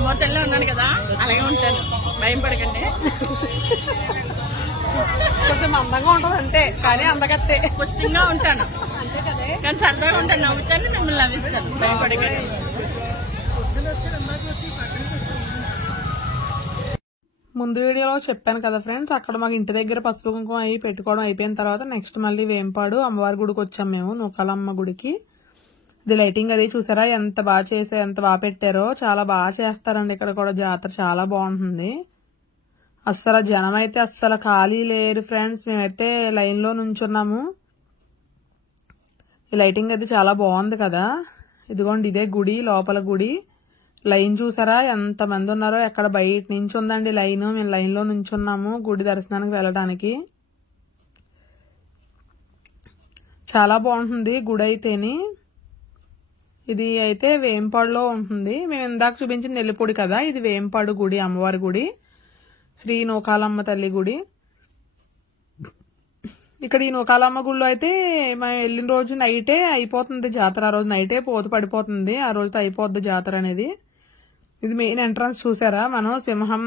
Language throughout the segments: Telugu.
అమ్మోటల్లో ఉన్నాను కదా, అలాగే ఉంటాను, భయం పడకండి. కొంచెం అందంగా ఉంటుంది అంతే, కానీ అందగత్తే. పుష్టిగా ఉంటాను అంతే కదా, కానీ సరదాగా ఉంటాను, నవ్వుతాను, మిమ్మల్ని నవ్విస్తాను, భయం పడకండి. ముందు వీడియోలో చెప్పాను కదా ఫ్రెండ్స్, అక్కడ మాకు ఇంటి దగ్గర పసుపు కుంకుమ అవి పెట్టుకోవడం అయిపోయిన తర్వాత నెక్స్ట్ మళ్ళీ వేంపాడు అమ్మవారి గుడికి వచ్చాం మేము, నూకాలమ్మ గుడికి. ఇది లైటింగ్ అది చూసారా ఎంత బాగా పెట్టారో, చాలా బాగా చేస్తారండి ఇక్కడ కూడా జాతర, చాలా బాగుంటుంది. అస్సలు జనం అయితే అస్సలు ఖాళీ లేరు ఫ్రెండ్స్, మేమైతే లైన్ లో నుంచున్నాము. ఈ లైటింగ్ అది చాలా బాగుంది కదా. ఇదిగోండి ఇదే గుడి, లోపల గుడి. లైన్ చూసారా ఎంత మంది ఉన్నారో, ఎక్కడ బయట నుంచి ఉందండి లైన్, మేము లైన్ లో నుంచున్నాము గుడి దర్శనానికి వెళ్ళడానికి. చాలా బాగుంటుంది గుడి అయితేని. ఇది అయితే వేంపాడులో ఉంటుంది, మేము ఇందాక చూపించింది నెల్లిపొడి కదా, ఇది వేంపాడు గుడి, అమ్మవారి గుడి, శ్రీ నూకాలమ్మ తల్లి గుడి. ఇక్కడ ఈ నూకాలమ్మ గుడిలో అయితే మనం వెళ్ళిన రోజు నైటే అయిపోతుంది జాతర, ఆ రోజు నైటే పోతు పడిపోతుంది, ఆ రోజుతో అయిపోద్ది జాతర అనేది. ఇది మెయిన్ ఎంట్రన్స్ చూసారా, మనం సింహం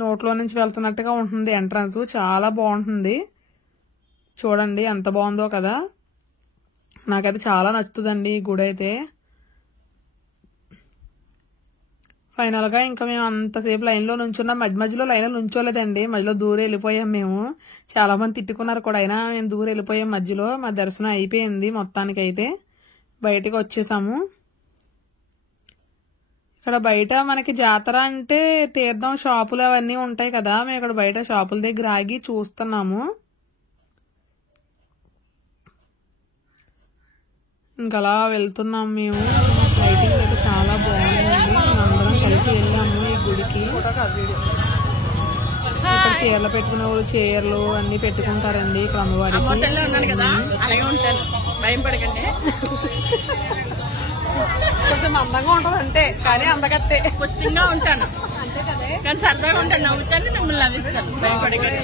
నోట్లో నుంచి వెళ్తున్నట్టుగా ఉంటుంది ఎంట్రన్స్, చాలా బాగుంటుంది. చూడండి ఎంత బాగుందో కదా, నాకైతే చాలా నచ్చుతుందండి ఈ గుడి అయితే. ఫైనల్ గా ఇంకా మేము అంతసేపు లైన్ లో నుంచున్నాం, మధ్యలో లైన్ లో నుంచోలేదండి, మధ్యలో దూరం వెళ్ళిపోయాం మేము. చాలా మంది తిట్టుకున్నారు కూడా, అయినా మేము దూరం వెళ్ళిపోయాం మధ్యలో. మా దర్శనం అయిపోయింది మొత్తానికి, అయితే బయటకు వచ్చేసాము. ఇక్కడ బయట మనకి జాతర అంటే తీర్థం షాపులు అవన్నీ ఉంటాయి కదా, మేము ఇక్కడ బయట షాపుల దగ్గర ఆగి చూస్తున్నాము. ఇంకలా వెళ్తున్నాం మేము. లైటింగ్ అయితే చాలా బాగుందండి, అందరం కలిసి వెళ్ళాము ఈ గుడికి. ఇక్కడ చీరలు పెట్టుకునే వాళ్ళు చీరలు అన్ని పెట్టుకుంటారండి ఇక్కడ అమ్మవారికి. అమ్మోటల్లో ఉన్నాను కదా, అలాగే ఉంటాను, భయం పడకండి. కొంచెం అందంగా ఉంటుంది అంతే, కానీ అందగత్తే. పుష్టిగా ఉంటాను అంతే కదా, కానీ సరదాగా ఉంటాను, నవ్వుతాను, మిమ్మల్ని నవ్విస్తాను, భయం పడకండి.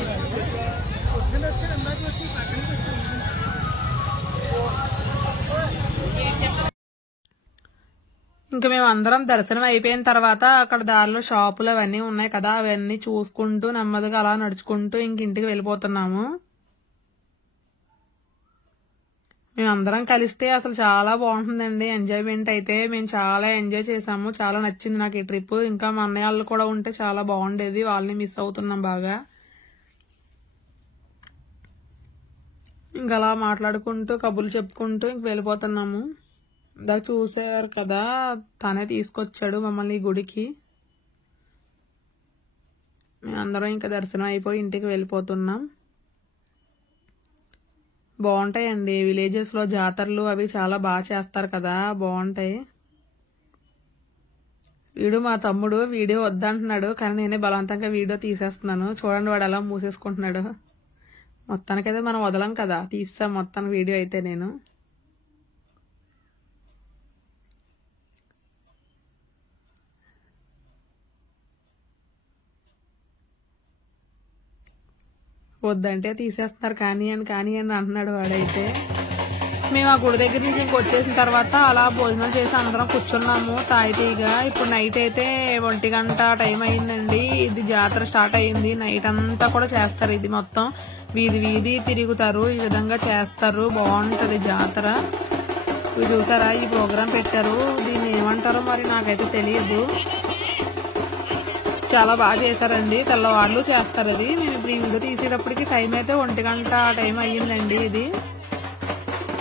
ఇంకా మేము అందరం దర్శనం అయిపోయిన తర్వాత అక్కడ దారిలో షాపులు అవన్నీ ఉన్నాయి కదా, అవన్నీ చూసుకుంటూ నెమ్మదిగా అలా నడుచుకుంటూ ఇంక ఇంటికి వెళ్ళిపోతున్నాము. మేమందరం కలిస్తే అసలు చాలా బాగుంటుందండి ఎంజాయ్మెంట్ అయితే. మేము చాలా ఎంజాయ్ చేసాము, చాలా నచ్చింది నాకు ఈ ట్రిప్. ఇంకా మా అన్నయ్య వాళ్ళు కూడా ఉంటే చాలా బాగుండేది, వాళ్ళని మిస్ అవుతున్నాం బాగా. ఇంకా అలా మాట్లాడుకుంటూ కబుర్లు చెప్పుకుంటూ ఇంక వెళ్ళిపోతున్నాము. ఇందాక చూసారు కదా, తనే తీసుకొచ్చాడు మమ్మల్ని ఈ గుడికి. మేమందరం ఇంకా దర్శనం అయిపోయి ఇంటికి వెళ్ళిపోతున్నాం. బాగుంటాయండి విలేజెస్ లో జాతరలు అవి చాలా బాగా చేస్తారు కదా, బాగుంటాయి. వీడు మా తమ్ముడు వీడియో వద్దంటున్నాడు, కానీ నేనే బలవంతంగా వీడియో తీసేస్తున్నాను. చూడండి వాడు అలా మూసేసుకుంటున్నాడు. మొత్తానికైతే మనం వదలం కదా, తీస్తాం మొత్తానికి వీడియో అయితే నేను. వద్దంటే తీసేస్తున్నారు, కానివ్వండి అంటున్నాడు వాడైతే. మేము ఆ గుడి దగ్గర నుంచి ఇంకొచ్చేసిన తర్వాత అలా భోజనం చేసి అందరం కూర్చున్నాము తాయితీగా. ఇప్పుడు నైట్ అయితే 1 గంట టైం అయిందండి. ఇది జాతర స్టార్ట్ అయింది, నైట్ అంతా కూడా చేస్తారు. ఇది మొత్తం వీధి తిరుగుతారు, ఈ విధంగా చేస్తారు, బాగుంటది జాతర. ఇది చూసారా ఈ ప్రోగ్రాం పెట్టారు, దీన్ని ఏమంటారో మరి నాకైతే తెలియదు. చాలా బాగా చేశారండి, తెల్లవాళ్ళు చేస్తారు అది. మేము ఇప్పుడు ఈ వీడియో తీసేటప్పటికి టైం అయితే 1 గంట టైం అయ్యిందండి. ఇది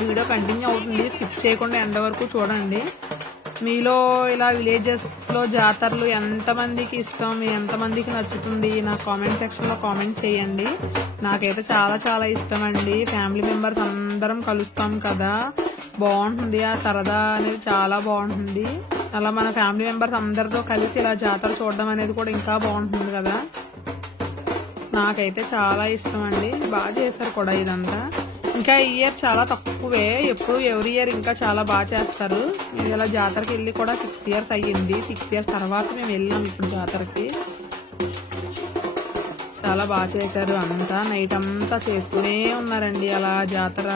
వీడియో కంటిన్యూ అవుతుంది, స్కిప్ చేయకుండా ఎండ వరకు చూడండి. మీలో ఇలా విలేజెస్ లో జాతరలు ఎంతమందికి ఇష్టం, ఎంతమందికి నచ్చుతుంది నాకు కామెంట్ సెక్షన్ లో కామెంట్ చేయండి. నాకైతే చాలా చాలా ఇష్టం అండి. ఫ్యామిలీ మెంబర్స్ అందరం కలుస్తాం కదా, బాగుంటుంది. ఆ సరదా అనేది చాలా బాగుంటుంది. అలా మన ఫ్యామిలీ మెంబర్స్ అందరితో కలిసి ఇలా జాతర చూడడం అనేది కూడా ఇంకా బాగుంటుంది కదా. నాకైతే చాలా ఇష్టం అండి, బాగా చేశారు కూడా ఇదంతా. ఇంకా ఈ ఇయర్ చాలా తక్కువే, ఎప్పుడు ఎవ్రీ ఇయర్ ఇంకా చాలా బాగా చేస్తారు. మేము ఇలా జాతరకి వెళ్ళి కూడా 6 years అయ్యింది. 6 years తర్వాత మేము వెళ్ళాం ఇప్పుడు జాతరకి. చాలా బాగా చేశారు, అంతా నైట్ అంతా చేస్తూనే ఉన్నారండి అలా జాతర.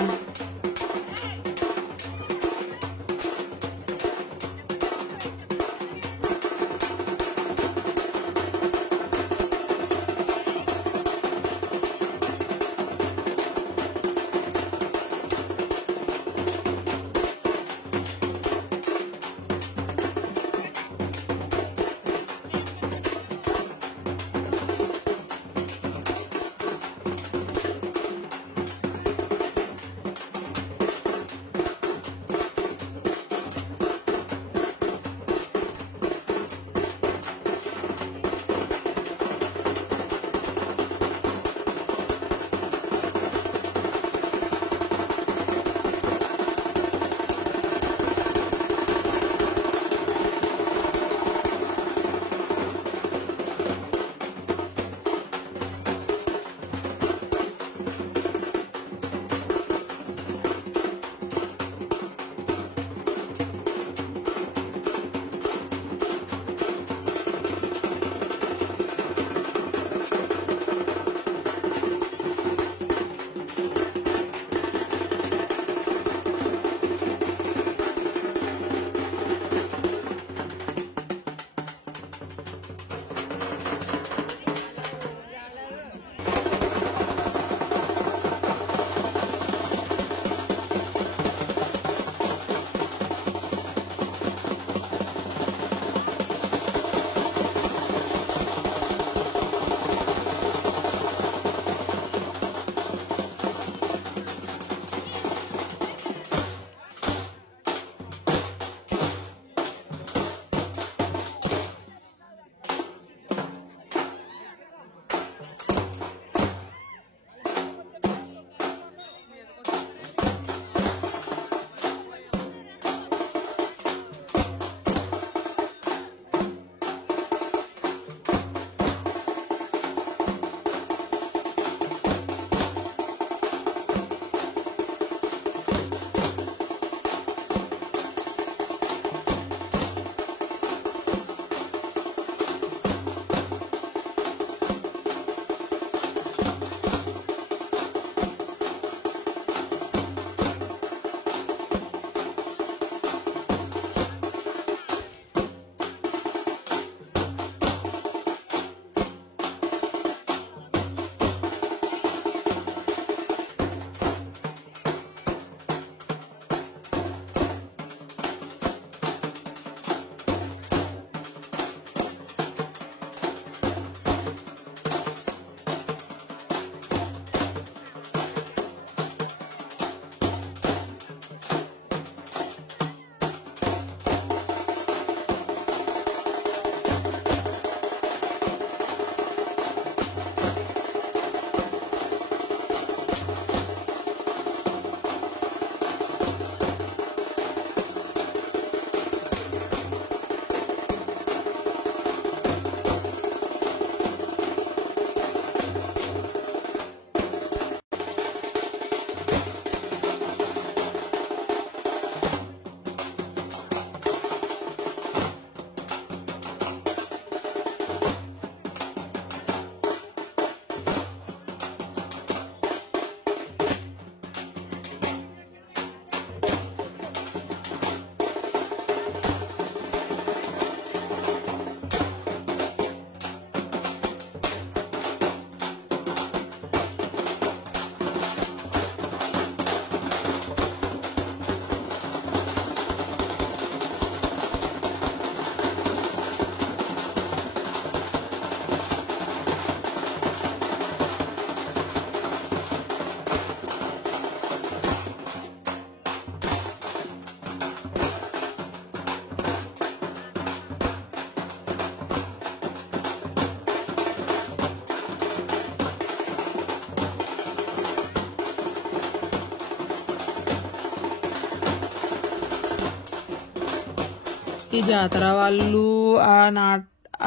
ఈ జాతర వాళ్ళు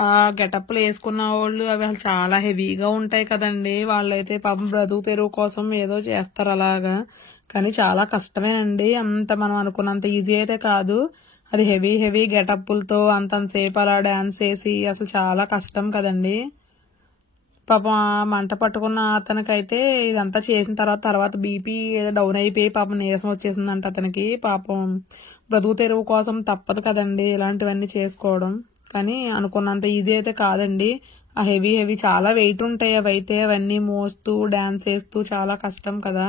ఆ గెటప్లు వేసుకున్న వాళ్ళు అవి అసలు చాలా హెవీగా ఉంటాయి కదండి. వాళ్ళైతే పాపం బ్రతుకు తెరువు కోసం ఏదో చేస్తారు అలాగా, కానీ చాలా కష్టమేనండి. అంత మనం అనుకున్నంత ఈజీ అయితే కాదు. అది హెవీ హెవీ గెటప్పులతో అంతసేపు అలా డాన్స్ చేసి అసలు చాలా కష్టం కదండి. పాపం మంట పట్టుకున్న అతనికైతే ఇదంతా చేసిన తర్వాత బీపీ డౌన్ అయిపోయి పాపం నీరసం వచ్చేసిందంట అతనికి. పాపం బ్రతుకు తెరువు కోసం తప్పదు కదండి ఇలాంటివన్నీ చేసుకోవడం. కానీ అనుకున్నంత ఈజీ అయితే కాదండి. ఆ హెవీ హెవీ చాలా వెయిట్ ఉంటాయి అవైతే, అవన్నీ మోస్తూ డాన్స్ చేస్తూ చాలా కష్టం కదా.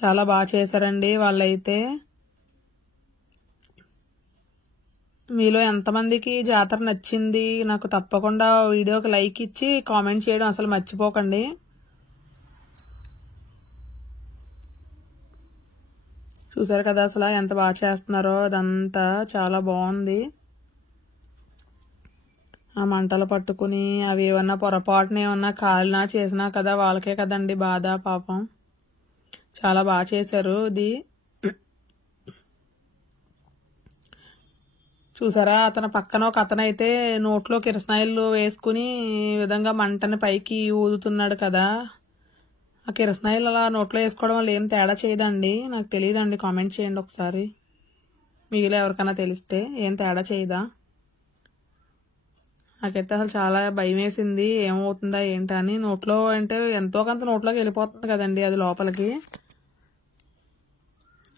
చాలా బాగా చేశారండి వాళ్ళైతే. మీలో ఎంతమందికి జాతర నచ్చింది నాకు తప్పకుండా వీడియోకి లైక్ ఇచ్చి కామెంట్ చేయడం అసలు మర్చిపోకండి. చూసారు కదా అసలు ఎంత బాగా చేస్తున్నారో, అదంతా చాలా బాగుంది. ఆ మంటలు పట్టుకుని అవి ఏమన్నా పొరపాటున ఏమన్నా కాలినా చేసినా కదా వాళ్ళకే కదండి బాధ పాపం. చాలా బాగా చేశారు ఇది. చూసారా అతని పక్కన ఒక అతనైతే నోట్లో కిరసనాయిలు వేసుకుని ఈ విధంగా మంటని పైకి ఊదుతున్నాడు కదా. ఆ కిరసనాయిలు అలా నోట్లో వేసుకోవడం వల్ల ఏం తేడా చేయదండి? నాకు తెలియదండి, కామెంట్ చేయండి ఒకసారి. మీలో ఎవరికైనా తెలిస్తే ఏం తేడా చేయదా? నాకైతే అసలు చాలా భయం వేసింది, ఏమవుతుందా ఏంటని. నోట్లో అంటే ఎంతో కొంత నోట్లోకి వెళ్ళిపోతుంది కదండి అది లోపలికి.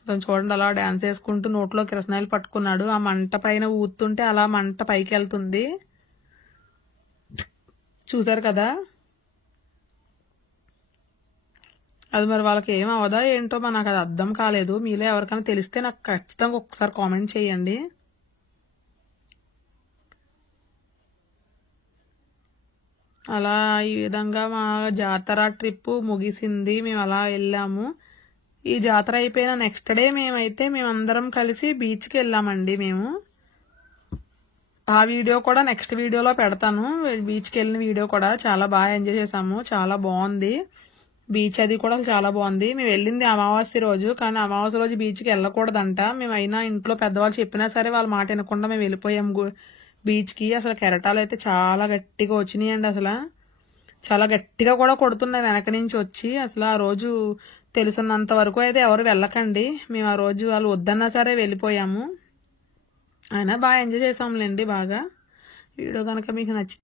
చూడండి అలా డాన్స్ వేసుకుంటూ నోట్లో కిరసనాయిలు పట్టుకున్నాడు. ఆ మంట పైన ఊతుంటే అలా మంట పైకి వెళ్తుంది. చూసారు కదా. అది మరి వాళ్ళకి ఏం అవదా ఏంటో నాకు అది అర్థం కాలేదు. మీలో ఎవరికైనా తెలిస్తే నాకు ఖచ్చితంగా ఒకసారి కామెంట్ చేయండి. అలా ఈ విధంగా మా జాతర ట్రిప్ ముగిసింది. మేము అలా వెళ్ళాము. ఈ జాతర అయిపోయిన నెక్స్ట్ డే మేమందరం కలిసి బీచ్కి వెళ్ళామండి. మేము ఆ వీడియో కూడా నెక్స్ట్ వీడియోలో పెడతాను. బీచ్కి వెళ్ళిన వీడియో కూడా చాలా బాగా ఎంజాయ్ చేసాము, చాలా బాగుంది బీచ్. అది కూడా చాలా బాగుంది. మేము వెళ్ళింది అమావాస్య రోజు, కానీ అమావాస్య రోజు బీచ్కి వెళ్ళకూడదంట. మేము అయినా ఇంట్లో పెద్దవాళ్ళు చెప్పినా సరే వాళ్ళ మాట వినకుండా మేము వెళ్ళిపోయాము బీచ్కి. అసలు కెరటాలు అయితే చాలా గట్టిగా వచ్చినాయండి. అసలు చాలా గట్టిగా కూడా కొడుతున్నాయి వెనక నుంచి వచ్చి. అసలు ఆ రోజు తెలుసున్నంత వరకు అయితే ఎవరు వెళ్ళకండి. మేము ఆ రోజు వాళ్ళు వద్దన్నా సరే వెళ్ళిపోయాము. అయినా బాగా ఎంజాయ్ చేసాంలేండి బాగా. వీడియో కనుక మీకు నచ్చితే